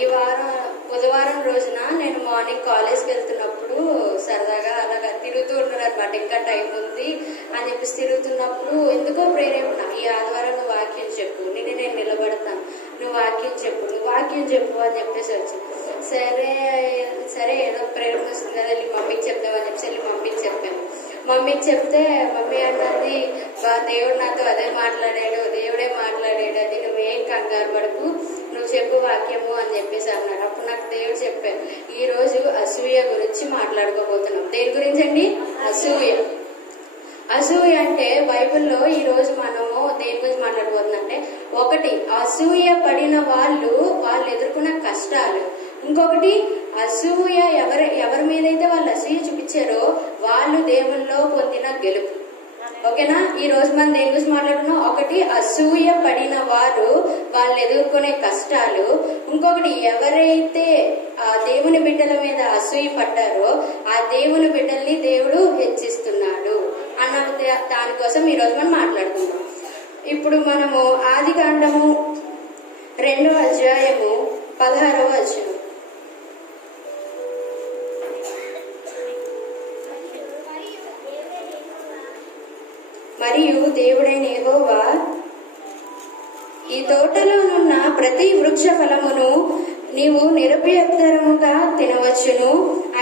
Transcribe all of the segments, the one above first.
ఈ వారం బుధవారం రోజున నేను మార్నింగ్ కాలేజ్కి వెళ్తున్నప్పుడు సరదాగా అలాగా తిరుగుతూ ఉన్నాను అనమాట. ఇంకా టైం ఉంది అని చెప్పేసి తిరుగుతున్నప్పుడు ఎందుకో ప్రేరేపణ, ఈ ఆదివారం నువ్వు వాక్యం చెప్పు, నేను నిలబడతాను, నువ్వు వాక్యం చెప్పు అని చెప్పేసి వచ్చింది. సరే ఏదో ప్రేరేపణ వస్తుంది కదా, వెళ్ళి మమ్మీకి చెప్తామని చెప్పేసి వెళ్ళి మమ్మీకి చెప్పాను. మమ్మీకి చెప్తే మమ్మీ అన్నది, దేవుడు నాతో అదే మాట్లాడాడు, దేవుడే మాట్లాడాడు, అది నువ్వేం కంగారు పడకు, నువ్వు చెప్పు వాక్యము అని చెప్పేసి అన్నాడు. అప్పుడు నాకు దేవుడు చెప్పాడు, ఈ రోజు అసూయ గురించి మాట్లాడుకోబోతున్నాం. దేని గురించి అండి? అసూయ అంటే బైబిల్లో ఈ రోజు మనము దేని గురించి మాట్లాడబోతున్నాం అంటే, ఒకటి అసూయ పడిన వాళ్ళు ఎదుర్కొన్న కష్టాలు, ఇంకొకటి అసూయ ఎవరి మీదైతే వాళ్ళు అసూయ చూపించారో వాళ్ళు దేవుల్లో పొందిన గెలుపు. ఓకేనా? ఈ రోజు మనం దేని గురించి మాట్లాడుతున్నాం? ఒకటి అసూయ పడిన వాళ్ళు ఎదుర్కొనే కష్టాలు, ఇంకొకటి ఎవరైతే ఆ దేవుని బిడ్డల మీద అసూయ పడ్డారో ఆ దేవుని బిడ్డల్ని దేవుడు హెచ్చిస్తున్నాడు అన్న దానికోసం ఈ రోజు మనం మాట్లాడుకుంటాం. ఇప్పుడు మనము ఆదికాండము 2వ అధ్యాయము 16వ వచనం. మరియు దేవుడైన యెహోవా ఈ తోటలోనున్న ప్రతి వృక్ష ఫలమును నీవు నిరభ్యంతరముగా తినవచ్చును,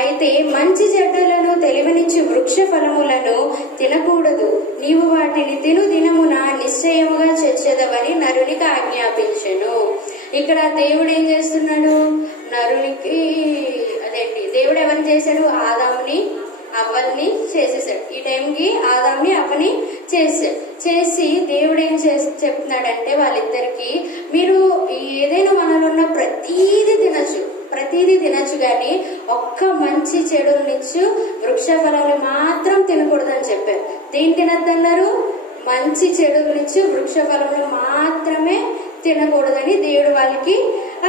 అయితే మంచి చెడ్డలను తెలివనిచ్చు వృక్ష ఫలములను తినకూడదు, నీవు వాటిని తిను దినమున నిశ్చయముగా చచ్చెదవని నరునికి ఆజ్ఞాపించెను. ఇక్కడ దేవుడు ఏం చేస్తున్నాడు? నరునికి దేవుడు ఎవరిని చేశాడు? ఆదాముని అవ్వల్ని చేసేసాడు. ఈ టైంకి ఆదాంని అవ్వని చేసి దేవుడు ఏం చెప్తున్నాడంటే వాళ్ళిద్దరికి, మీరు ఏదైనా మనలో ఉన్న ప్రతీది తినచ్చు కానీ ఒక్క మంచి చెడునిచ్చు వృక్ష ఫలాలు మాత్రం తినకూడదని చెప్పారు. దేని తినద్దన్నారు? మంచి చెడునిచ్చు వృక్ష ఫలములు మాత్రమే తినకూడదని దేవుడు వాళ్ళకి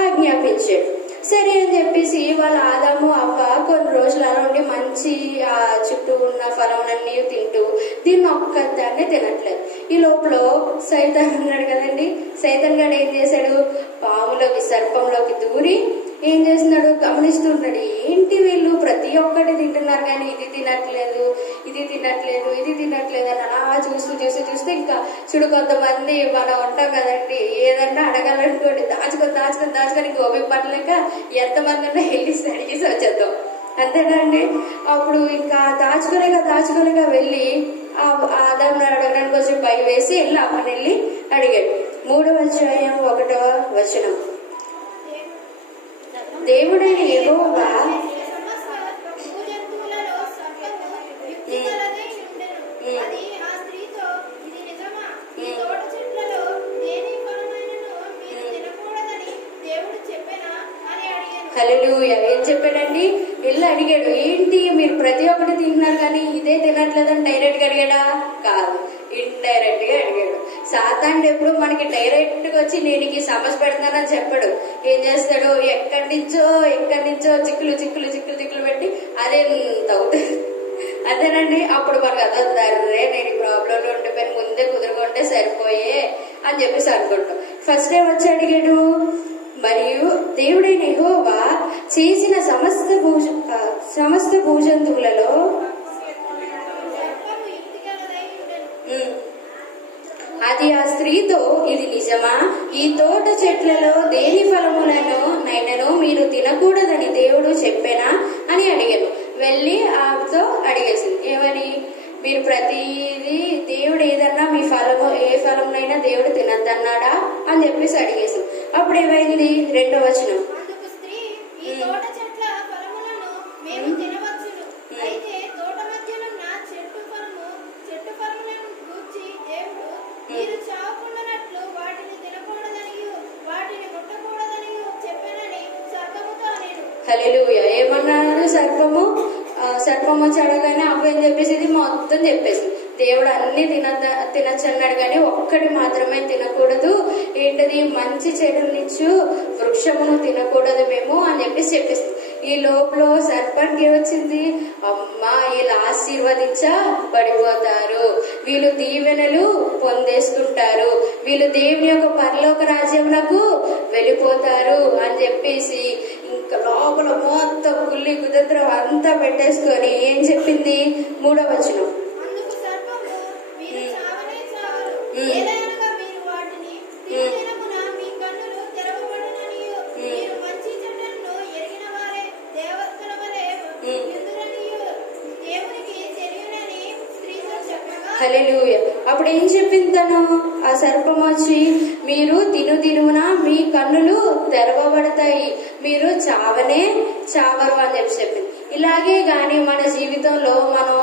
ఆజ్ఞాపించాడు. సరే అని చెప్పేసి వాళ్ళ ఆదాము అవ్వ కొన్ని రోజులు అలా ఉండి మంచి ఆ చుట్టూ ఉన్న ఫలంలన్నీ తింటూ దీన్ని ఒక్కదాన్నే తినట్లేదు. ఈ లోపల సైతాన్ ఉన్నాడు కదండి, సైతాన్ గారు ఏం చేశాడు? పాములోకి సర్పంలోకి దూరి ఏం చేస్తున్నాడు? గమనిస్తుంటాడు, ఏంటి వీళ్ళు ప్రతి ఒక్కటి తింటున్నారు కానీ ఇది తినట్లేదు అని అలా చూస్తూ ఇంకా చూడు, కొంతమంది మనం ఉంటాం కదండి, ఏదన్నా అడగాలనుకోండి దాచుకొని గోపిక పట్టలేక ఎంతమంది ఉన్నా వెళ్ళి అడిగేసి వచ్చేద్దాం, అంతేనండి. అప్పుడు ఇంకా దాచుకోలేక వెళ్ళి ఆదాముని అడగడానికి కొంచెం భయం వేసి వెళ్ళి అమ్మని వెళ్ళి అడిగాడు. 3వ అధ్యాయం 1వ వచనం. దేవుడైన యెహోవా హల్లెలూయా. ఏం చెప్పాడండి? వెళ్ళి అడిగాడు, ఏంటి మీరు ప్రతి ఒక్కటి తింటున్నారు కానీ ఇదే తినట్లేదని డైరెక్ట్ గా అడిగాడా? కాదు, ఇండైరెక్ట్ గా అడిగాడు. సాతానుడు ఎప్పుడు మనకి డైరెక్ట్ గా వచ్చి నేను ఈ సమస్య పెడతానని చెప్పాడు. ఏం చేస్తాడు? ఎక్కడి నుంచో చిక్కులు పెట్టి అదే అవుతుంది, అదేనండి. అప్పుడు మనకు అదొద్దారే, నేను ఈ ప్రాబ్లం లో ఉండిపోయిన ముందే కుదురుకుంటే సరిపోయే అని చెప్పేసి అనుకుంటాం. ఫస్ట్ టైం వచ్చి అడిగాడు, మరియు దేవుడైన యెహోవా చేసిన సమస్త భూజంతువులలో అది ఆ స్త్రీతో, ఇది నిజమా? ఈ తోట చెట్లలో దేని ఫలములను నైనను మీరు తినకూడదని దేవుడు చెప్పేనా అని అడిగాను. వెళ్ళి ఆమెతో అడిగేసింది, ఏమని? మీరు ప్రతిదీ దేవుడు ఏదన్నా మీ ఫలము ఏ ఫలంనైనా దేవుడు తినద్దన్నాడా అని చెప్పేసి అడిగేసింది. అప్పుడు ఏమైంది? 2వ వచనం. హల్లెలూయా. ఏమన్నాడు? సర్పము వచ్చి అడగానే అవ్వ ఏం చెప్పేసి మొత్తం చెప్పేసి, దేవుడు అన్ని తినచ్చు అన్నాడు కానీ ఒక్కటి మాత్రమే తినకూడదు, ఏంటది? మంచి చెడునిచ్చు వృక్షమును తినకూడదు మేము అని చెప్పేసి. ఈ లోపల సర్పానికి వచ్చింది, అమ్మా వీళ్ళు ఆశీర్వదించబడిపోతారు, వీళ్ళు దీవెనలు పొందేసుకుంటారు, వీళ్ళు దేవుని యొక్క పరలోక రాజ్యమునకు వెళ్ళిపోతారు అని చెప్పేసి ఇంకా లోపల మొత్తం కుల్లి కుతంత్రం అంతా పెట్టేసుకొని ఏం చెప్పింది? 3వ వచనం, హల్లెలూయా. అప్పుడు ఏం చెప్పింది తను? ఆ సర్పం వచ్చి, మీరు తినుదినుమున మీ కన్నులు తెరవబడతాయి, మీరు చావనే చావరు అని చెప్పింది. ఇలాగే గాని మన జీవితంలో మనం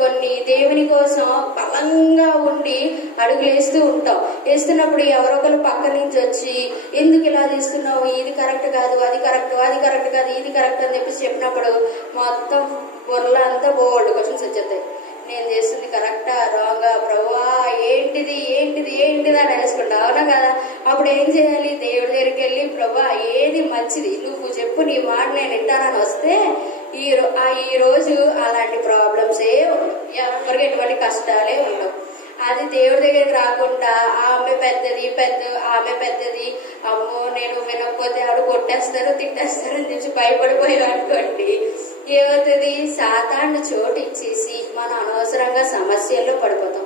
కొన్ని దేవుని కోసం బలంగా ఉండి అడుగులేస్తూ ఉంటాం. వేస్తున్నప్పుడు ఎవరొకరు పక్క నుంచి వచ్చి, ఎందుకు ఇలా తీస్తున్నావు, ఇది కరెక్ట్ కాదు, అది కరెక్ట్, అది కరెక్ట్ కాదు, ఇది కరెక్ట్ అని చెప్పినప్పుడు మొత్తం బుర్రలో అంతా బోల్డ్ క్వశ్చన్స్ వచ్చేస్తాయి. నేను చేస్తుంది కరెక్టా రాంగా, ప్రభువా ఏంటిది ఏంటిది ఏంటిది అని అనేసుకుంటా, అవునా కదా? అప్పుడు ఏం చేయాలి? దేవుడి దగ్గరికి వెళ్ళి, ప్రభువా ఏది మంచిది నువ్వు చెప్పు, నీ మాట నేను వింటానని వస్తే ఈ రోజు అలాంటి ప్రాబ్లమ్సే ఎవరికి ఎటువంటి కష్టాలే ఉండవు. అది దేవుడి దగ్గరికి రాకుండా ఆమె పెద్దది అమ్మో నేను వినకపోతే ఆవిడ కొట్టేస్తారు తిట్టేస్తారు అని చెప్పి భయపడిపోయావు అనుకోండి, ఏమవుతుంది? సాతాను చోటు ఇచ్చేసి మనం అనవసరంగా సమస్యల్లో పడిపోతాం.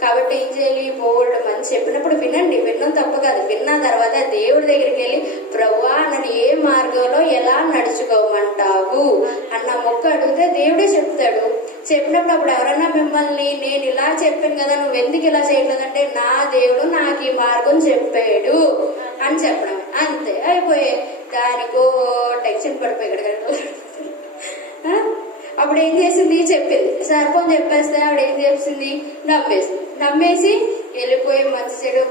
కాబట్టి ఏం చేయాలి? బోల్డ్ మంచి చెప్పినప్పుడు వినండి, వినడం తప్ప కాదు. విన్న తర్వాత దేవుడి దగ్గరికి వెళ్ళి, ప్రభువా నన్ను ఏ మార్గంలో ఎలా నడుచుకోమంటావు అన్న మొక్క అడిగితే దేవుడే చెప్తాడు. చెప్పినప్పుడు అప్పుడు ఎవరన్నా మిమ్మల్ని నేను ఇలా చెప్పాను కదా నువ్వు ఎందుకు ఇలా చేయలేదంటే, నా దేవుడు నాకు ఈ మార్గం చెప్పాడు అని చెప్పడం, అంతే అయిపోయే. దానికో టెన్షన్ పడిపోయాడు. అప్పుడు ఏం చేసింది? చెప్పింది. సర్పం చెప్పేస్తే ఆవిడ ఏం చేసింది? నమ్మేసి వెళ్ళిపోయి మంచి చెడు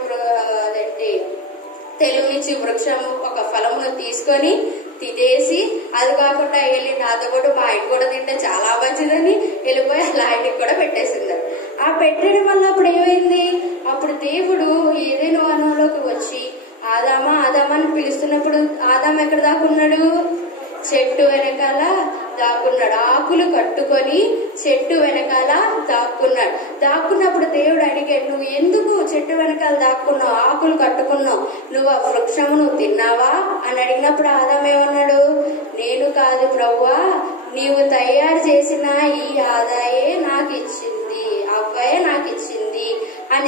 అదేంటి తెలివినిచ్చి వృక్షము ఒక ఫలమును తీసుకొని తినేసి, అది కాకుండా వెళ్ళి నాతో పాటు మా ఆయన కూడా తింటే చాలా మంచిదని వెళ్ళిపోయి అలా ఆయనకి కూడా పెట్టేసింది. ఆ పెట్టడం వల్ల అప్పుడు ఏమైంది? అప్పుడు దేవుడు ఏదైనా వనంలోకి వచ్చి ఆదామా అని పిలుస్తున్నప్పుడు ఆదాం ఎక్కడ దాక్కున్నాడు? చెట్టు వెనకాల దాక్కున్నాడు. ఆకులు కట్టుకొని చెట్టు వెనకాల దాక్కున్నప్పుడు దేవుడు అడిగాడు, నువ్వు ఎందుకు చెట్టు వెనకాల దాక్కున్నావు, ఆకులు కట్టుకున్నావు, నువ్వు ఆ వృక్షమును తిన్నావా అని అడిగినప్పుడు ఆదాం ఏమన్నాడు? నేను కాదు ప్రభువా, నీవు తయారు చేసిన ఈ ఆదాయే నాకు ఇచ్చింది, అవ్వయే నాకు ఇచ్చింది అని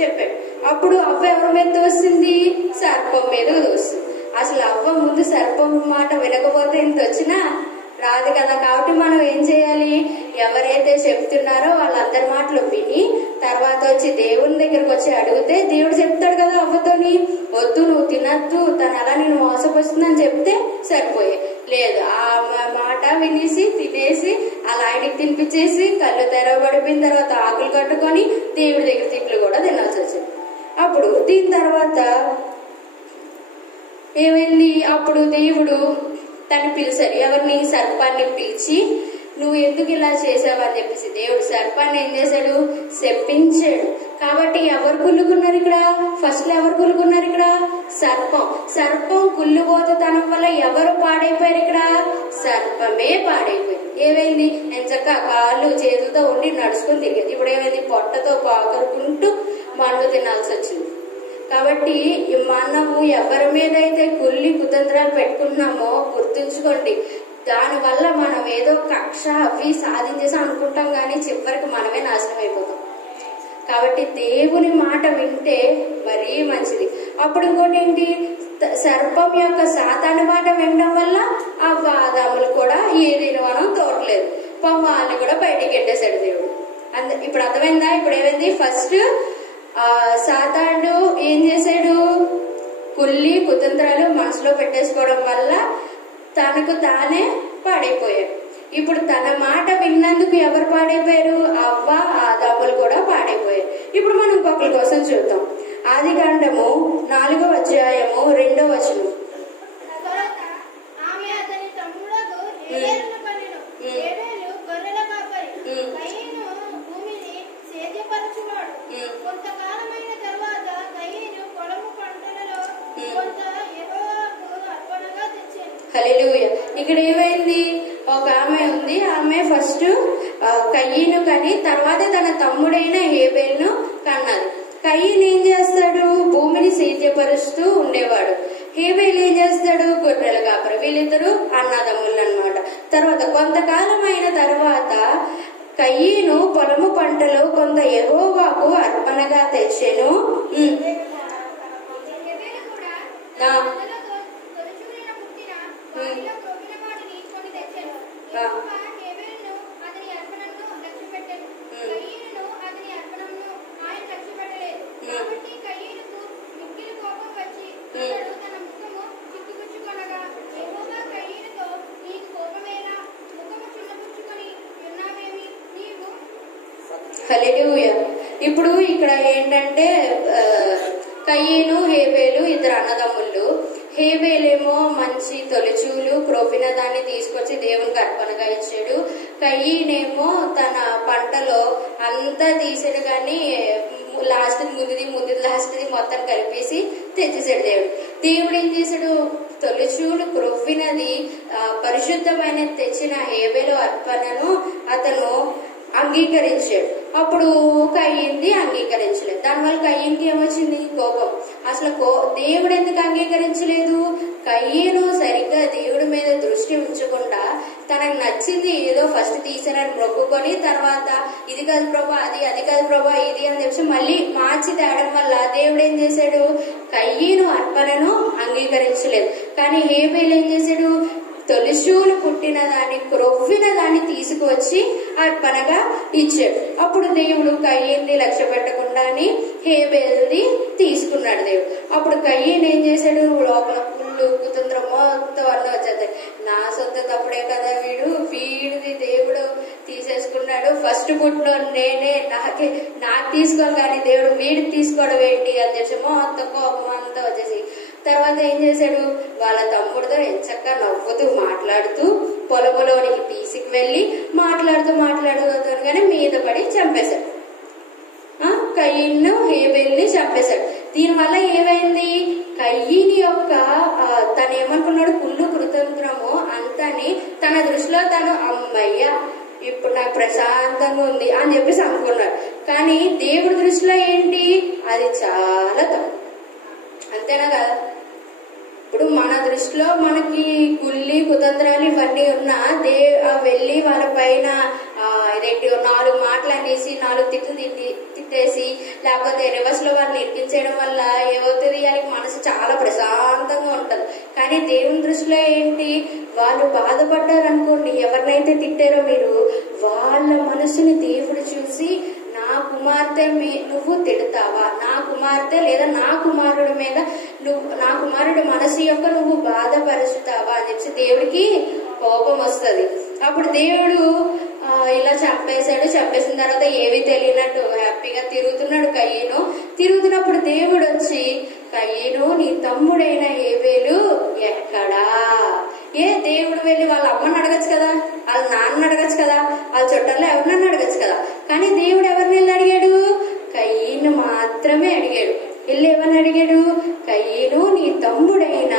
చెప్పాడు. అప్పుడు అవ్వ ఎవరి మీద తోస్తుంది? సర్పం మీద తోస్తుంది. అసలు అవ్వ ముందు సర్పం మాట వినకపోతే ఇంత వచ్చినా రాదు కదా. కాబట్టి మనం ఏం చేయాలి? ఎవరైతే చెప్తున్నారో వాళ్ళందరి మాటలు విని తర్వాత వచ్చి దేవుని దగ్గరకు వచ్చి అడిగితే దేవుడు చెప్తాడు కదా అవ్వతోని, వద్దు నువ్వు తినద్దు, తను అలా నేను మోసపోతుందని చెప్తే సరిపోయే. లేదు, ఆ మాట వినేసి తినేసి అలా ఆయనకి తినిపించేసి కళ్ళు తెరవబడిపోయిన తర్వాత ఆకులు కట్టుకొని దేవుడి దగ్గర తిట్లు కూడా తినాల్సి వచ్చింది. అప్పుడు దీని తర్వాత ఏమైంది? అప్పుడు దేవుడు తను పిలిచారు. ఎవరిని? సర్పాన్ని పిలిచి, నువ్వు ఎందుకు ఇలా చేసావని చెప్పేసి దేవుడు సర్పాన్ని ఏం చేశాడు? శపించాడు. కాబట్టి ఎవరు కుళ్ళుకున్నారు ఇక్కడ? ఫస్ట్ ఎవరు కుళ్ళుకున్నారు ఇక్కడ? సర్పం కుళ్ళుబోతుతనం వల్ల ఎవరు పాడైపోయారు ఇక్కడ? సర్పమే పాడైపోయింది. ఏమైంది? నేను చక్కగా కాళ్ళు చేతులతో ఉండి నడుచుకుని తిరిగేది. ఇప్పుడు ఏమైంది? పొట్టతో పాకరుకుంటూ మన్ను తినాల్సి వచ్చింది. కాబట్టి మనము ఎవరి మీద అయితే కుళ్ళి కుతంత్రాలు పెట్టుకుంటున్నామో గుర్తుంచుకోండి, దానివల్ల మనం ఏదో కక్ష అవి సాధించేసి అనుకుంటాం కానీ చివరికి మనమే నాశనం అయిపోతాం. కాబట్టి దేవుని మాట వింటే మరీ మంచిది. అప్పుడు ఇంకోటి ఏంటి? సర్పం యొక్క సాతాను మాట వినడం వల్ల ఆ ఆదాములు కూడా ఏదైనా మనం తోటలేదు, వాళ్ళని కూడా బయటికి పెట్టేశాడు దేవుడు. ఇప్పుడు అర్థమైందా? ఇప్పుడు ఏమైంది? ఫస్ట్ సాతాను ఏం చేశాడు? కుళ్ళి కుతంత్రాలు మనసులో పెట్టేసుకోవడం వల్ల తనకు తానే పాడైపోయాడు. ఇప్పుడు తన మాట విన్నందుకు ఎవరు పాడైపోయారు? అవ్వ ఆదాములు కూడా పాడైపోయారు. ఇప్పుడు మనం ఇంకొకరి కోసం చూద్దాం. ఆదికాండము 4వ అధ్యాయము 2వ వచనం. హల్లెలూయా. ఇక్కడ ఏమైంది? ఒక ఆమె ఉంది, ఆమె ఫస్ట్ కయ్యను కని తర్వాత తన తమ్ముడైన హేబెల్ను కన్నది. కయ్యను ఏం చేస్తాడు? భూమిని సేద్యపరుస్తూ ఉండేవాడు. హేబేలు ఏం చేస్తాడు? గొర్రెల కాపరి. వీళ్ళిద్దరు అన్నదమ్ములు అన్నమాట. తర్వాత కొంతకాలం అయిన తర్వాత కయీను పొలము పంటలో కొంత యెహోవాకు అర్పణగా తెచ్చెను. హల్లెలూయా. ఇప్పుడు ఇక్కడ ఏంటంటే కయీను హేబేలు ఇద్దరు అన్నదమ్ముళ్ళు. హేబేలేమో మంచి తొలిచూలు క్రోపిన దాన్ని తీసుకొచ్చి దేవునికి అర్పణగా ఇచ్చాడు. కయీనేమో తన పంటలో అంతా తీసాడు, కానీ లాస్ట్ ముందుది లాస్ట్ది మొత్తం కలిపేసి తెచ్చేసాడు దేవుడు. దేవుడు ఏం చేశాడు? తొలిచూలు క్రొవ్వినది పరిశుద్ధమైన తెచ్చిన హేబేలు అర్పణను అతను అంగీకరించాడు. అప్పుడు కయ్యింది అంగీకరించలేదు. దానివల్ల కయ్యింకి ఏమొచ్చింది? కోపం. అసలు దేవుడు ఎందుకు అంగీకరించలేదు? కయ్యను సరిగ్గా దేవుడి మీద దృష్టి ఉంచకుండా తనకు నచ్చింది ఏదో ఫస్ట్ తీసానని మొక్కుకొని తర్వాత ఇది కాదు ప్రభా అది కాదు ప్రభా ఇది అని చెప్పి మళ్ళీ మార్చి తేవడం వల్ల దేవుడు ఏం చేశాడు? కయ్యను అర్పణను అంగీకరించలేదు. కానీ హేబేలు ఏం చేశాడు? తొలిచూలు పుట్టిన దాన్ని క్రొవ్విన దాన్ని తీసుకువచ్చి అర్పణగా ఇచ్చాడు. అప్పుడు దేవుడు కయ్యింది లక్ష్య పెట్టకుండాని హేబేల్ది తీసుకున్నాడు దేవుడు. అప్పుడు కయ్యను ఏం చేశాడు? లోపల పుల్లు కుతంత్రం మొత్తం అన్నీ వచ్చేది. నా సొంత తప్పుడే కదా వీడిది దేవుడు తీసేసుకున్నాడు, ఫస్ట్ పుట్లో నేనే నాకు తీసుకోవాలి కానీ దేవుడు వీడికి తీసుకోవడం ఏంటి అని చెప్పి మొత్తం కోపం అంతా వచ్చేసి తర్వాత ఏం చేశాడు? వాళ్ళ తమ్ముడితో ఎంచక్క నవ్వుతూ మాట్లాడుతూ పొలంలోనికి తీసుకు వెళ్ళి మాట్లాడుతూ మీద పడి చంపేశాడు. కయ్యను హేబేల్ని చంపేశాడు. దీనివల్ల ఏమైంది? కయ్యని యొక్క తను ఏమనుకున్నాడు? కుళ్ళు కృతంత్రము అంతని తన దృష్టిలో తను అమ్మయ్య ఇప్పుడు నాకు ప్రశాంతంగా ఉంది అని చెప్పేసి అనుకున్నాడు. కానీ దేవుడి దృష్టిలో ఏంటి? అది చాలా తప్పు. అంతేనా కదా? ఇప్పుడు మన దృష్టిలో మనకి కుల్లి కుతంత్రాలు ఇవన్నీ ఉన్నా వెళ్ళి వాళ్ళ పైన ఇదేంటి 4 మాటలు అనేసి 4 తిట్టేసి లేకపోతే రివర్స్ లో వాళ్ళని ఇరికించడం వల్ల ఏమవుతుంది? వాళ్ళకి మనసు చాలా ప్రశాంతంగా ఉంటది. కానీ దేవుని దృష్టిలో ఏంటి? వాళ్ళు బాధపడ్డారు అనుకోండి, ఎవరినైతే తిట్టారో మీరు వాళ్ళ మనసుని దేవుడు చూసి నా కుమార్తె నువ్వు తిడతావా? నా కుమార్తె లేదా నా కుమారుడి మీద నా కుమారుడి మనసు యొక్క నువ్వు బాధపరుచుతావా అని చెప్పి దేవుడికి కోపం వస్తుంది. అప్పుడు దేవుడు ఇలా చంపేసిన తర్వాత ఏవి తెలియనట్టు హ్యాపీగా తిరుగుతున్నాడు కయ్యను. తిరుగుతున్నప్పుడు దేవుడు వచ్చి, కయ్యను నీ తమ్ముడైన హేబేలు ఎక్కడా? దేవుడు వెళ్ళి వాళ్ళ అమ్మని అడగచ్చు కదా, వాళ్ళ నాన్న అడగచ్చు కదా, వాళ్ళ చుట్టాల్లో ఎవరినన్నా అడగచ్చు కదా. కానీ దేవుడు ఎవరిని వెళ్ళి అడిగాడు? కయ్యను మాత్రమే అడిగాడు. వెళ్ళి ఎవరిని అడిగాడు? కయ్యను నీ తమ్ముడైన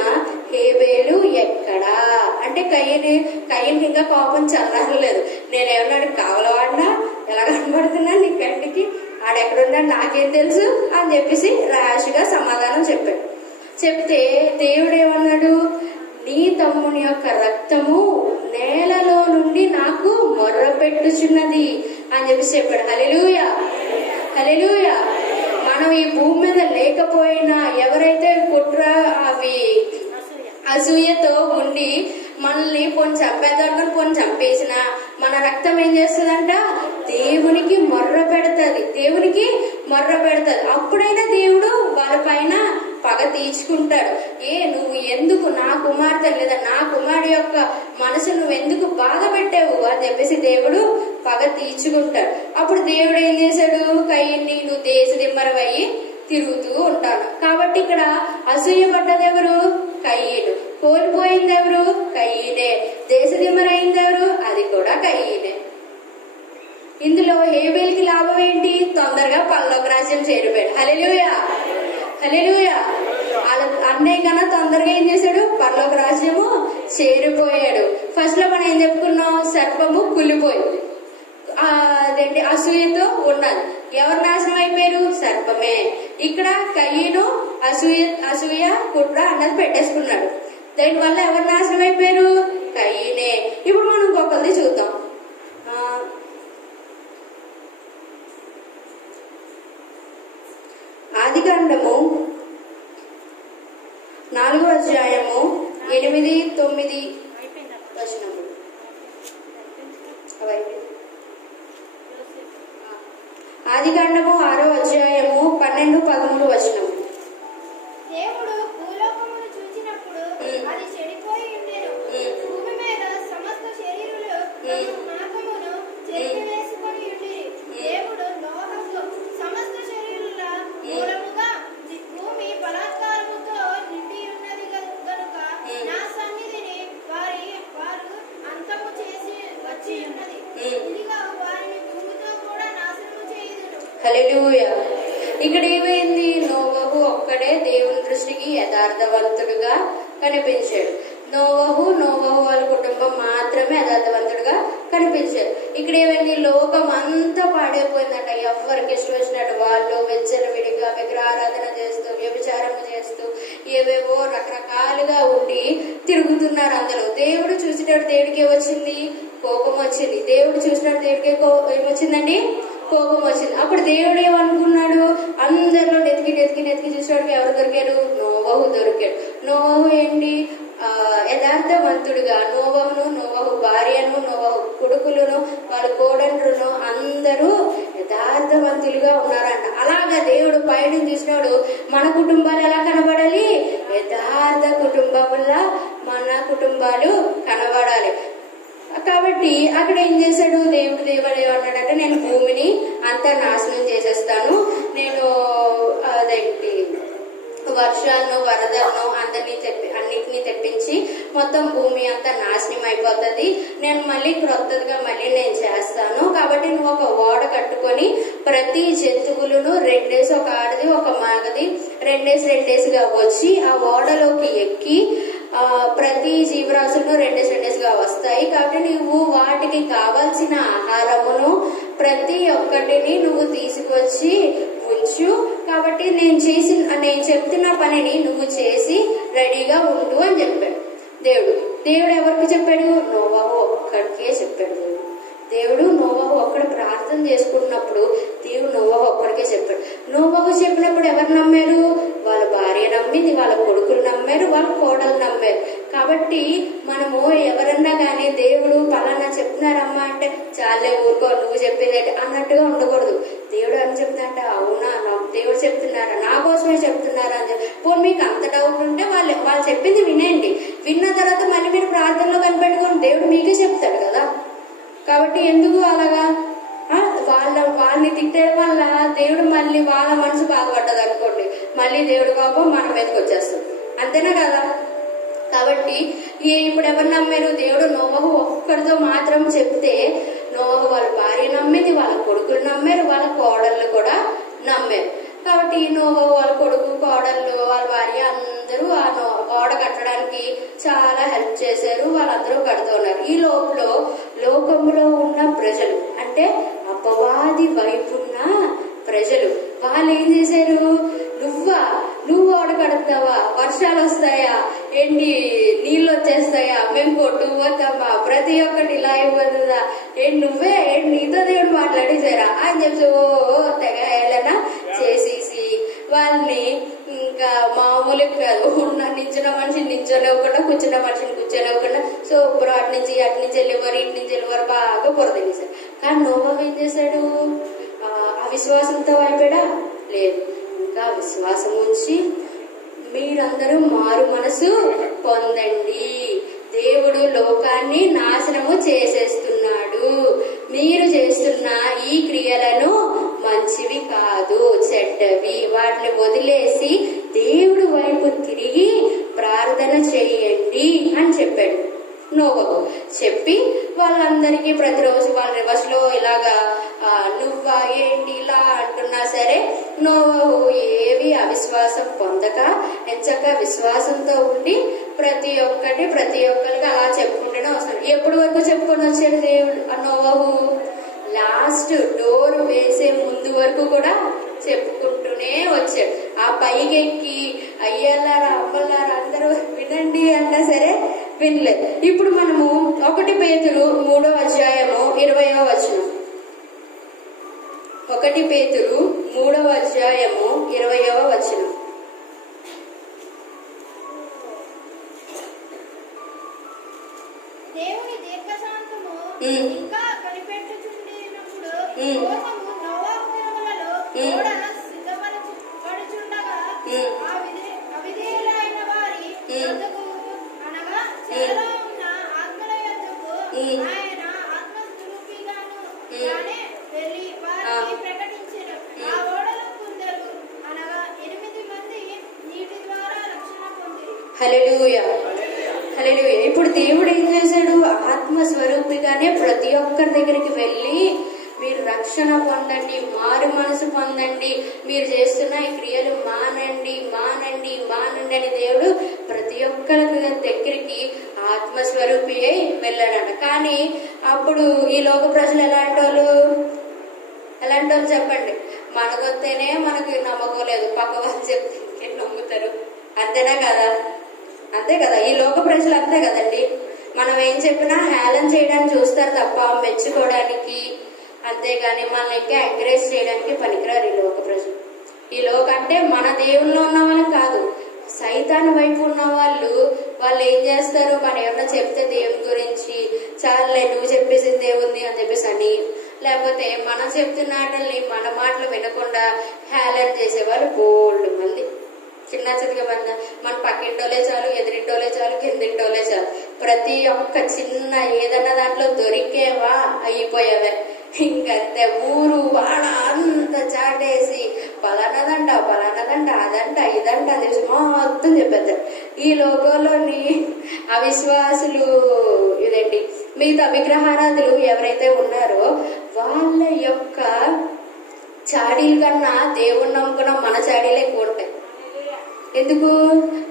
హేబేలు ఎక్కడా అంటే కయ్యనికి ఇంకా కోపం చల్లారలేదు. నేనేమన్నాడు? కావలవాడినా ఎలా కనబడుతున్నా నీ కంటికి, ఆడెక్కడున్నాడు నాకేం తెలుసు అని చెప్పేసి రాశిగా సమాధానం చెప్పాడు. చెప్తే దేవుడు ఏమన్నాడు? నీ తమ్ముని యొక్క రక్తము నేలలో నుండి నాకు మొర్ర పెట్టుచున్నది అని చెప్పేసి చెప్పాడు. హల్లెలూయా, హల్లెలూయా. మనం ఈ భూమి మీద లేకపోయినా ఎవరైతే కుట్ర అవి అసూయతో ఉండి మనల్ని పొని చంపేదనుకుని పొని చంపేసిన మన రక్తం ఏం చేస్తుందంట? దేవునికి మొర్ర పెడతది. అప్పుడైనా దేవుడు వాళ్ళ పైన పగ తీర్చుకుంటాడు. నువ్వు ఎందుకు నా కుమార్తె లేదా నా కుమారుడు యొక్క మనసు నువ్వెందుకు బాధ పెట్టావు అని చెప్పేసి దేవుడు పగ తీర్చుకుంటాడు. అప్పుడు దేవుడు ఏం చేశాడు? కయ్యని నువ్వు దేశదిమ్మరవయ్యి తిరుగుతూ ఉంటాడు. కాబట్టి ఇక్కడ అసూయ పడ్డది ఎవరు? కయ్యను. కోల్పోయింది ఎవరు? కయ్యనే. దేశదిమ్మరైంది ఎవరు? అది కూడా కయ్యనే. ఇందులో హేబేల్కి లాభం ఏంటి? తొందరగా పరలోక రాజ్యం చేరిపోయాడు. హల్లెలూయా, హల్లెలూయా. అన్నయ్య కన్నా తొందరగా ఏం చేశాడు? పరలోక రాజ్యము చేరిపోయాడు. ఫస్ట్ లో మనం ఏం చెప్పుకున్నాం? సర్పము కులిపోయింది. అదేంటి? అసూయతో ఉన్నది. ఎవరు నాశనం అయిపోయారు? సర్పమే. ఇక్కడ కయ్యను అసూయ కుట్ర అన్నది పెట్టేసుకున్నాడు. దానివల్ల ఎవరు నాశనం అయిపోయారు? కయ్యనే. ఇప్పుడు మనం ఇంకొకరిది చూద్దాం. ఆదికాండము 4వ అధ్యాయము 8, 9 వచనములు. ఆదికాండము 6వ అధ్యాయము 12, 13 వచనము. దేవుడు భూలోకమును చూచినప్పుడు అది చెడిపోయి ఉండెను. భూమి మీద సమస్త శరీరులు మార్గమును చెరిపివేసుకొని ఉండిరి. దేవుడు నోహకు సమస్త శరీరుల మూలముగా భూమి బలాత్కారముతో నిండి ఉన్నది గనుక నా సన్నిధిని వారు అంతము చేసి వచ్చి ఉన్నది. ఇదిగా వారిని భూమితో కూడా నాశనము చేయుదును. హల్లెలూయా. ఇక్కడ ఏమైంది? నోవహు ఒక్కడే దేవుని దృష్టికి యథార్థవంతుడుగా కనిపించాడు. నోవహు వాళ్ళ కుటుంబం మాత్రమే యథార్థవంతుడుగా కనిపించారు. ఇక్కడ ఏమైంది? లోకం అంతా పాడైపోయిందట. ఎవరికి ఇష్టం వచ్చినట్టు వాళ్ళు విడిగా విగ్రహారాధన చేస్తూ వ్యభిచారం చేస్తూ ఏవేవో రకరకాలుగా ఉండి తిరుగుతున్నారు అందరూ. దేవుడు చూసినట్టు దేవుడికి ఏమొచ్చింది? కోపం వచ్చింది. దేవుడు చూసినట్టు దేవుడికి ఏమొచ్చిందండి? కోపం వచ్చింది. అప్పుడు దేవుడు ఏమనుకున్నాడు? అందరిలో నెతికి చూసినోడికి ఎవరు దొరికాడు? నోవహు దొరికాడు. నోవహు ఏంటి? యథార్థవంతుడుగా నోవహు భార్యను, నోవహు కొడుకులను, వాళ్ళ కోడండ్రును అందరూ యథార్థవంతులుగా ఉన్నారంట. అలాగా దేవుడు పైన చూసినాడు. మన కుటుంబాలు ఎలా కనబడాలి? యథార్థ కుటుంబంలా మన కుటుంబాలు కనబడాలి. కాబట్టి అక్కడ ఏం చేశాడు? దేవుడు ఏమన్నాడంటే, నేను భూమిని అంతా నాశనం చేసేస్తాను, నేను అదేంటి వర్షాలను వరదలను అన్నిటినీ తెప్పించి మొత్తం భూమి అంతా నాశనం అయిపోతుంది, నేను మళ్ళీ క్రొత్తదిగా మళ్ళీ నేను చేస్తాను. కాబట్టి నువ్వు ఒక ఓడ కట్టుకొని ప్రతి జంతువులను 2 ఒక ఆడది ఒక మగది 2 వచ్చి ఆ ఓడలోకి ఎక్కి ప్రతి జీవరాశులను 2 వస్తాయి. కాబట్టి నువ్వు వాటికి కావాల్సిన ఆహారమును ప్రతి ఒక్కటిని నువ్వు తీసుకొచ్చి ఉంచు. కాబట్టి నేను చెప్తున్న పనిని నువ్వు చేసి రెడీగా ఉండు అని చెప్పాడు దేవుడు. దేవుడు ఎవరికి చెప్పాడు? నోవహు ఒక్కడికే చెప్పాడు. దేవుడు నోవహు ఒక్కడు ప్రార్థన చేసుకుంటున్నప్పుడు దేవుడు నోవహు ఒక్కడికే చెప్పాడు. నోవహు చెప్పినప్పుడు ఎవరు నమ్మారు? వాళ్ళ భార్య నమ్మింది, వాళ్ళ కొడుకులు నమ్మారు, వాళ్ళ కోడలు నమ్మారు. కాబట్టి మనము ఎవరన్నా గానీ దేవుడు పలానా చెప్తున్నారమ్మా అంటే చాలే ఊరుకో నువ్వు చెప్పింది అన్నట్టుగా ఉండకూడదు. దేవుడు అని చెప్తాంట, అవునా దేవుడు చెప్తున్నారా, నా కోసమే చెప్తున్నారా అని చెప్పి పోనీ మీకు అంత డౌట్ ఉంటే వాళ్ళు చెప్పింది వినేయండి. విన్న తర్వాత మళ్ళీ మీరు ప్రార్థనలో కనిపెట్టుకొని దేవుడు మీకే చెప్తాడు కదా. కాబట్టి ఎందుకు అలాగా వాళ్ళని తిట్టడం వల్ల దేవుడు మళ్ళీ వాళ్ళ మనసు బాధపడ్డది అనుకోండి, మళ్ళీ దేవుడి కోపం మన మీదకి వచ్చేస్తుంది. అంతేనా కదా? కాబట్టి ఇప్పుడు ఎవరు నమ్మారు? దేవుడు నోవహు ఒక్కడితో మాత్రం చెప్తే నోవహు వాళ్ళ భార్య నమ్మింది, వాళ్ళ కొడుకులు నమ్మారు, వాళ్ళ కోడళ్ళు కూడా నమ్మారు. కాబట్టి నోవహు వాళ్ళ కొడుకు, కోడళ్ళు, వాళ్ళ భార్య అందరూ ఆ ఓడ కట్టడానికి చాలా హెల్ప్ చేశారు. వాళ్ళందరూ కడుతున్నారు. ఈ లోకంలో ఉన్న ప్రజలు అంటే అపవాది వైపున్న ప్రజలు వాళ్ళు ఏం చేశారు? నువ్వు ఓడ కడతావా? వర్షాలు వస్తాయా? ఏంటి నీళ్ళు వచ్చేస్తాయా? మేము కొట్టుకుపోతామా? ప్రతి ఒక్కటి ఇలా అయిపోతుందా? నువ్వే నీతో దేవుడు మాట్లాడేశారా అని చెప్పి తెగ ఏళ్ళనా చేసేసి వాళ్ళని ఇంకా మామూలుగా కాదు, నించున్న మనిషిని నించోలేకుండా, కూర్చున్న మనిషిని కూర్చోలేకుండా శుభ్రం అటు నుంచి వెళ్ళేవారు, ఇటు నుంచి వెళ్ళేవారు, బాగా పొరదగేశారు. కానీ నోవహు ఏం చేశాడు? అవిశ్వాసంతో అయిపోయాడా? లేదు, ఇంకా విశ్వాసం ఉంచి మీరందరూ మారు మనసు పొందండి, దేవుడు లోకాన్ని నాశనము చేసేస్తున్నాడు, మీరు చేస్తున్న ఈ క్రియలను మంచివి కాదు, చెడ్డవి, వాటిని వదిలేసి దేవుడు వైపు తిరిగి ప్రార్థన చేయండి అని చెప్పాడు నోవహు. చెప్పి వాళ్ళందరికీ ప్రతిరోజు వాళ్ళ రివర్స్ లో ఇలాగా నువ్వా ఏంటి ఇలా అంటున్నా సరే నోవహు ఏవి అవిశ్వాసం పొందక ఎంచక్క విశ్వాసంతో ఉండి ప్రతి ఒక్కరికి అలా చెప్పుకుంటూనే వస్తాడు. ఎప్పటి వరకు చెప్పుకొని వచ్చాడు దేవుడు నోవహు? లాస్ట్ డోర్ వేసే ముందు వరకు కూడా చెప్పుకుంటూనే వచ్చాడు. ఆ పైకెక్కి అయ్యలారా అమ్మలారా అందరూ వినండి అన్నా సరే వినలేదు. ఇప్పుడు మనము 1 పేతురు 3వ అధ్యాయము 20వ వచనం. 1 పేతురు 3వ అధ్యాయము 20వ వచనం. దేవుని దీర్ఘశాంతము ఇంకా కనిపెట్టుచుండినప్పుడు దోషము నోవాహు దినములలో ఓడ సిద్ధపరచుచుండగా అవిధేయులైన వారి యొద్దకు అనగా చెరలో ఉన్న ఆత్మల యొద్దకు ఆయన ఆత్మస్వరూపిగాను తానే వెళ్ళి వారికి ప్రకటించెను. ఆ ఓడలో కొందరు అనగా 8 మంది నీటి ద్వారా రక్షణ పొందిరి. హల్లెలూయా, హల్లెలూయా. ఇప్పుడు దేవుడు ఏం చేశాడు? ఆత్మస్వరూపిగానే ప్రతి ఒక్కరి దగ్గరికి వెళ్ళి మీరు రక్షణ పొందండి, మారు మనసు పొందండి, మీరు చేస్తున్న ఈ క్రియలు మానండి మానండి మానండి అని దేవుడు ప్రతి ఒక్కరి దగ్గరికి ఆత్మస్వరూపి అయి వెళ్ళాడంట. కానీ అప్పుడు ఈ లోక ప్రజలు ఎలాంటి వాళ్ళు చెప్పండి. మనకొస్తేనే మనకి నమ్మకం లేదు, పక్క వాళ్ళు చెప్తే ఇంకేం నమ్ముతారు? అంతేనా కదా? అంతే కదా, ఈ లోక ప్రజలు అంతే కదండి. మనం ఏం చెప్పినా హేళన చేయడానికి చూస్తారు తప్ప మెచ్చుకోవడానికి, అంతేగాని మనల్ని ఇంకా ఎంకరేజ్ చేయడానికి పనికిరారు ఈ లోక ప్రజలు. ఈ లోక అంటే మన దేవుల్లో ఉన్న వాళ్ళని కాదు, సైతాన్ వైపు ఉన్న వాళ్ళు ఏం చేస్తారు? మనం ఏమన్నా చెప్తే దేవుని గురించి చాలే నువ్వు చెప్పేసింది దేవుంది అని చెప్పేసి అని, లేకపోతే మనం చెప్తున్న మాటల్ని మన మాటలు వినకుండా హేళన చేసేవాళ్ళు బోల్డ్ మంది. చిన్న చిన్నగా మన పక్కింటోలే చాలు, ఎదురింటోలే చాలు, కిందింటోలే చాలు, ప్రతి ఒక్క చిన్న ఏదన్నా దాంట్లో దొరికేవా అయిపోయావే ఇంకంతే. ఊరు వాడ అంత చాటేసి పలానదంట అదంట ఇదంట అది మొత్తం చెప్పేస్తారు. ఈ లోకంలోని అవిశ్వాసులు ఇదేంటి మిగతా విగ్రహారాధులు ఎవరైతే ఉన్నారో వాళ్ళ యొక్క చాడీల కన్నా దేవుణ్ణి నమ్ముకున్న మన చాడీలే ఎక్కువ ఉంటాయి. ఎందుకు?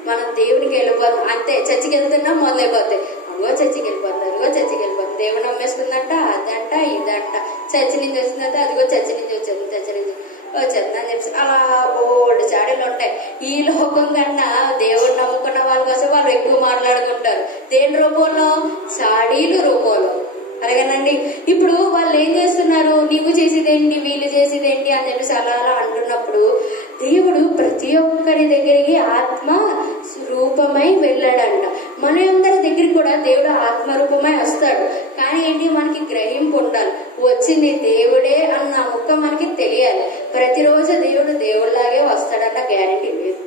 మనం దేవునికి వెళ్ళిపోతాం అంతే. చర్చికి వెళ్తున్నా మొదలైపోతాయి, అగో చర్చికి వెళ్ళిపోతుంది, దేవుడు నమ్మేస్తుందంట, అదంట ఇదంట, చర్చి నుంచి వచ్చిందంటే అదిగో చర్చి నుంచి వచ్చేది అని చెప్పి అలా బోల్డ్ చాడీలు ఉంటాయి. ఈ లోకం కన్నా దేవుడు నమ్ముకున్న వాళ్ళ కోసం వాళ్ళు ఎక్కువ మాట్లాడుకుంటారు. దేని రూపంలో? చాడీలు రూపంలో. అలాగేనండి. ఇప్పుడు వాళ్ళు ఏం చేస్తున్నారు? నీవు చేసేదేంటి, వీళ్ళు చేసేదేంటి అని చెప్పేసి అలా అంటున్నప్పుడు దేవుడు ప్రతి ఒక్కరి దగ్గరికి ఆత్మ రూపమై వెళ్ళాడంట. మన అందరి దగ్గరికి కూడా దేవుడు ఆత్మరూపమై వస్తాడు. కానీ ఏంటి? మనకి గ్రహింపు ఉండాలి, వచ్చింది దేవుడే అన్న ముక్క మనకి తెలియాలి. ప్రతిరోజు దేవుడు దేవుడిలాగే వస్తాడన్న గ్యారెంటీ లేదు.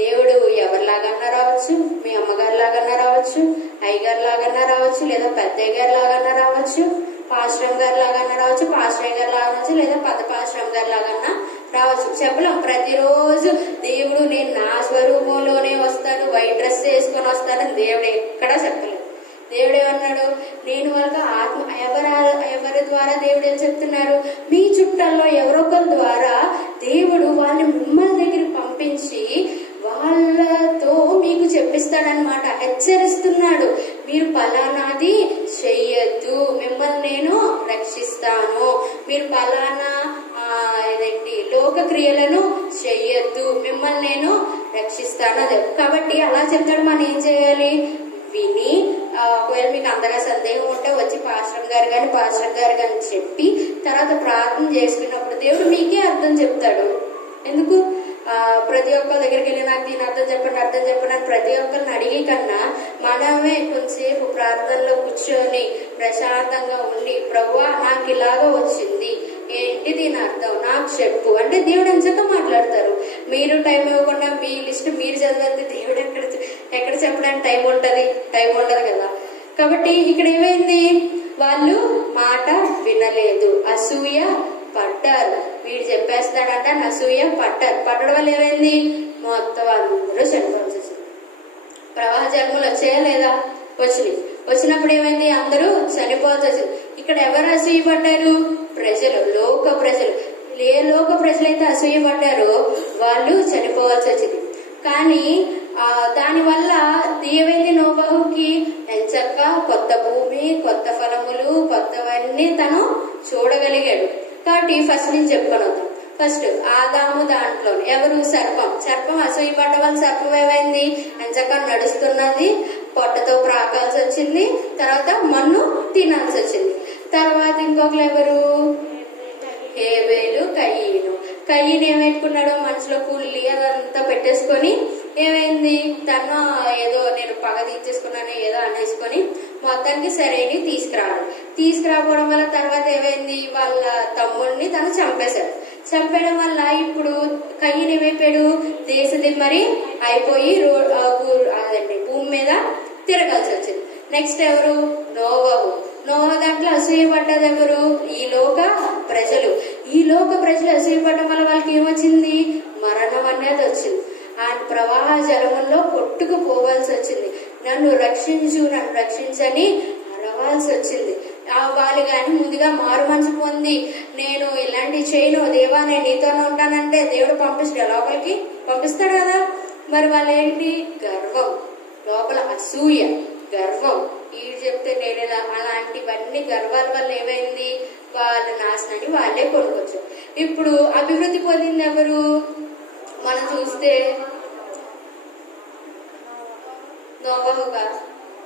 దేవుడు ఎవరిలాగన్నా రావచ్చు, మీ అమ్మగారి లాగన్నా రావచ్చు, అయ్యగారి లాగన్నా రావచ్చు, లేదా పెద్దయ్య గారి లాగన్నా రావచ్చు, పాశ్రం గారి లాగన్నా రావచ్చు, పాశ్రయ్య గారి లాగనొచ్చు, లేదా పెద్ద పాశ్రం గారి లాగన్నా రావచ్చు. చెప్పలేం. ప్రతిరోజు దేవుడు నేను నా స్వరూపంలోనే వస్తాను, వైట్ డ్రెస్ వేసుకొని వస్తానని దేవుడు ఎక్కడా చెప్పలేదు. దేవుడు ఏమన్నాడు? నేను వాళ్ళకి ఆత్మ ఎవరి ద్వారా దేవుడు ఏం చెప్తున్నారు? మీ చుట్టాల్లో ఎవరొకరి ద్వారా దేవుడు వాళ్ళని మిమ్మల్ని దగ్గరికి పంపించి వాళ్ళతో మీకు చెప్పిస్తాడనమాట, హెచ్చరిస్తున్నాడు. మీరు పలానాది చెయ్యొద్దు, మిమ్మల్ని నేను రక్షిస్తాను, మీరు పలానా ఇదేంటి లోక క్రియలను చెయ్యొద్దు, మిమ్మల్ని నేను రక్షిస్తాను అదే. కాబట్టి అలా చెప్తాడు. మనం ఏం చేయాలి? విని ఒకవేళ మీకు అంతగా సందేహం ఉంటే వచ్చి పాస్టర్ గారు కానీ చెప్పి తర్వాత ప్రార్థన చేసుకున్నప్పుడు దేవుడు మీకే అర్థం చెప్తాడు. ఎందుకు? ప్రతి ఒక్కరి దగ్గరికి వెళ్ళి నాకు దీని అర్థం చెప్పండి అని ప్రతి ఒక్కరిని అడిగి కన్నా మనమే కొంచెంసేపు ప్రార్థనలో కూర్చొని ప్రశాంతంగా ఉండి, ప్రభువా నాకు ఇలాగా వచ్చింది, ఏంటి దీని అర్థం నాకు చెప్పు అంటే దేవుడు ఎంచక మాట్లాడతారు. మీరు టైం ఇవ్వకుండా మీ లిస్ట్ మీరు చదివితే దేవుడు ఎక్కడ చెప్పడానికి టైం ఉంటది కదా. కాబట్టి ఇక్కడ ఏమైంది? వాళ్ళు మాట వినలేదు, అసూయ పడ్డారు. వీడు చెప్పేస్తాడంట అసూయ పట్టడం వల్ల ఏమైంది? మొత్తం అందరూ చనిపోవాల్సి వచ్చింది. ప్రవాహ జన్మలు వచ్చాయా లేదా? వచ్చినప్పుడు ఏమైంది? అందరూ చనిపోవాల్సి వచ్చింది. ఇక్కడ ఎవరు అసూయ పడ్డారు? ప్రజలు, లోక ప్రజలు. ఏ లోక ప్రజలైతే అసూయ పడ్డారో వాళ్ళు చనిపోవాల్సి వచ్చింది. కానీ దానివల్ల ఏమైంది? నోబహుకి ఎంచక్క కొత్త భూమి, కొత్త ఫలములు, కొత్తవన్నీ తను చూడగలిగాడు. కాబట్టి ఫస్ట్ నుంచి చెప్పుకొని వద్దాం. ఫస్ట్ ఆదాము దాంట్లో ఎవరు సర్పం అసూయ పడ్డ వల్ల సర్పం ఏమైంది ఎంచక్క నడుస్తున్నది, పొట్టతో ప్రాకాల్సి వచ్చింది, తర్వాత మన్ను తినాల్సి వచ్చింది. తర్వాత ఇంకొకరు ఎవరు హేబేలు కయ్యను ఏమెట్టుకున్నాడు మనసులో కుళ్ళి అదంతా పెట్టేసుకొని ఏమైంది తను ఏదో నేను పగ తీర్చేసుకున్నాను ఏదో అనేసుకొని మొత్తానికి సరైన తీసుకురావడం వల్ల తర్వాత ఏమైంది వాళ్ళ తమ్ముడిని తను చంపేయడం వల్ల ఇప్పుడు కయ్యను ఏమైపోయాడు దేశదిమ్మరి అయిపోయి అదండి భూమి మీద తిరగాల్సి వచ్చింది. నెక్స్ట్ ఎవరు నోవహు దాంట్లో అసూయ పడ్డది ఎవరు ఈ లోక ప్రజలు అసూయ పడడం వల్ల వాళ్ళకి ఏమొచ్చింది మరణం అనేది వచ్చింది. ఆ ప్రవాహ జలముల్లో కొట్టుకుపోవాల్సి వచ్చింది. నన్ను రక్షించని అరవాల్సి వచ్చింది. వాళ్ళు కానీ ముందుగా మారు మనసు పొంది నేను ఇలాంటివి చేయను దేవా నేను నీతోనే ఉంటానంటే దేవుడు పంపిస్తాడు లోపలికి పంపిస్తాడు కదా. మరి వాళ్ళు ఏంటి గర్వం లోపల అసూయ గర్వం వీడు చెప్తే నేను అలాంటివన్నీ గర్వాల వల్ల ఏమైంది వాళ్ళ నాశనాన్ని వాళ్ళే కొనుక్కొచ్చారు. ఇప్పుడు అభివృద్ధి పొందింది ఎవరు మనం చూస్తే నోవహుగా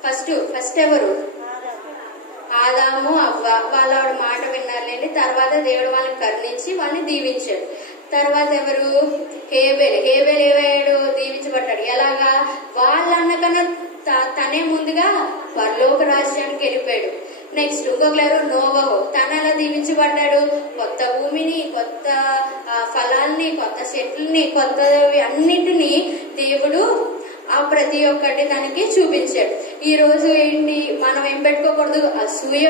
ఫస్ట్ ఎవరు ఆదాము అవ్వ వాళ్ళ మాట విన్నారులేండి. తర్వాత దేవుడు వాళ్ళని కరుణించి వాళ్ళని దీవించాడు. తర్వాత ఎవరు హేబేలు ఏమయ్యాడు దీవించబడ్డాడు. ఎలాగా వాళ్ళన్నకన్నా తనే ముందుగా పరలోక రాజ్యానికి వెళ్ళిపోయాడు. నెక్స్ట్ ఇంకొకరు ఎవరు నోవహు తను ఎలా దీవించబడ్డాడు కొత్త భూమిని కొత్త ఫలాల్ని కొత్త చెట్లని కొత్తవి అన్నిటినీ దేవుడు ఆ ప్రతి ఒక్కటి దానికి చూపించాడు. ఈ రోజు ఏంటి మనం ఏం పెట్టుకోకూడదు అసూయ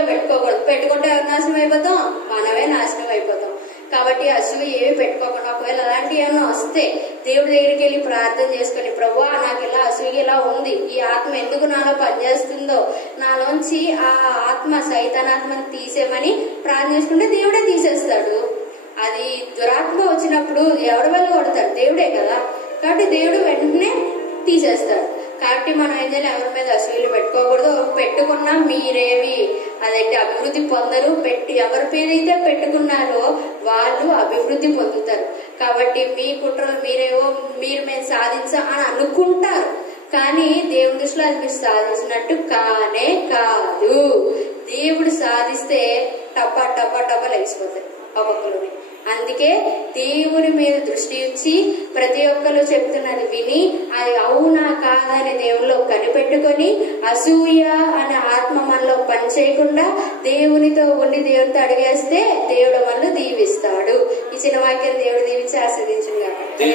పెట్టుకుంటే ఎవరు నాశనం అయిపోతాం మనమే నాశనం అయిపోతాం. కాబట్టి అసూయ ఏమి పెట్టుకోకుండా ఒకవేళ అలాంటివి ఏమైనా వస్తే దేవుడి దగ్గరికి వెళ్ళి ప్రార్థన చేసుకుని ప్రభువా నాకు ఇలా అసూయ ఇలా ఉంది ఈ ఆత్మ ఎందుకు నాలో పనిచేస్తుందో నాలోంచి ఆ ఆత్మ సైతానాత్మని తీసేమని ప్రార్థన చేసుకుంటే దేవుడే తీసేస్తాడు. అది దురాత్మ వచ్చినప్పుడు ఎవరి వల్ల కొడతాడు దేవుడే కదా. కాబట్టి దేవుడు వెంటనే తీసేస్తాడు. కాబట్టి మనం ఏం చేయాలి ఎవరి మీద అసూయలు పెట్టుకోకూడదు. పెట్టుకున్నా మీరేమి అదైతే అభివృద్ధి పొందరు. ఎవరి పేరైతే పెట్టుకున్నారో వాళ్ళు అభివృద్ధి పొందుతారు. కాబట్టి మీ కుట్రలు మీరు మేము సాధించాం అని అనుకుంటారు కానీ దేవుడి దృష్టిలో అది మీరు సాధించినట్టు కానే కాదు. దేవుడు సాధిస్తే టపా టపా టపా లెగిసిపోతాయి ఒక్కొక్కరిని. అందుకే దేవుని మీద దృష్టి ఉంచి ప్రతి ఒక్కరు చెప్తున్నది విని అది అవునా కాదని దేవునిలో కనిపెట్టుకొని అసూయ అనే ఆత్మ మనలో పని చేయకుండా దేవునితో ఉండి దేవునితో అడిగేస్తే దేవుడు మనల్ని దీవిస్తాడు. ఈ చిన్న వాక్యం దేవుడు దీవించి ఆశీర్వదించును గాక.